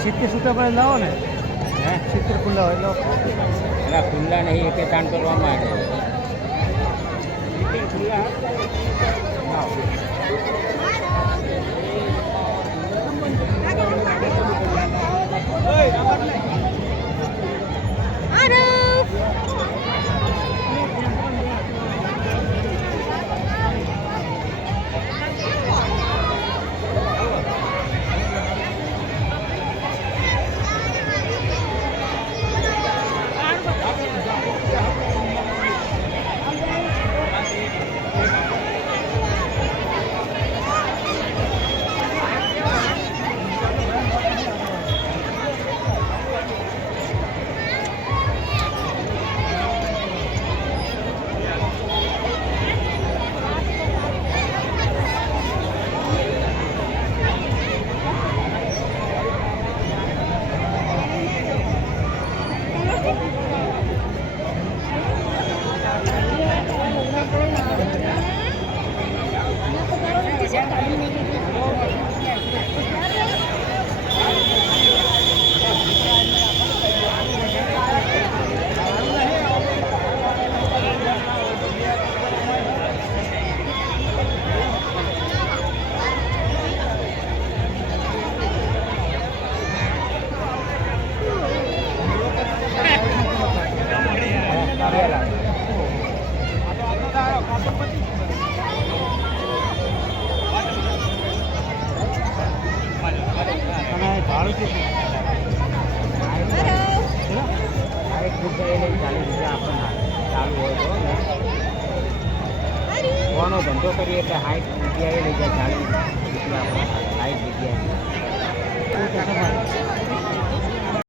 સિત્તેર સૂતા પડે લાવો ને હે 70 ખુલ્લા હોય લો એના ખુલ્લા નહીં એક કાન કરવામાં આવે ખુલ્લા ધંધો કરીએ એટલે 60 રૂપિયા લઈ જાય 40 રૂપિયા આપણે 60 રૂપિયા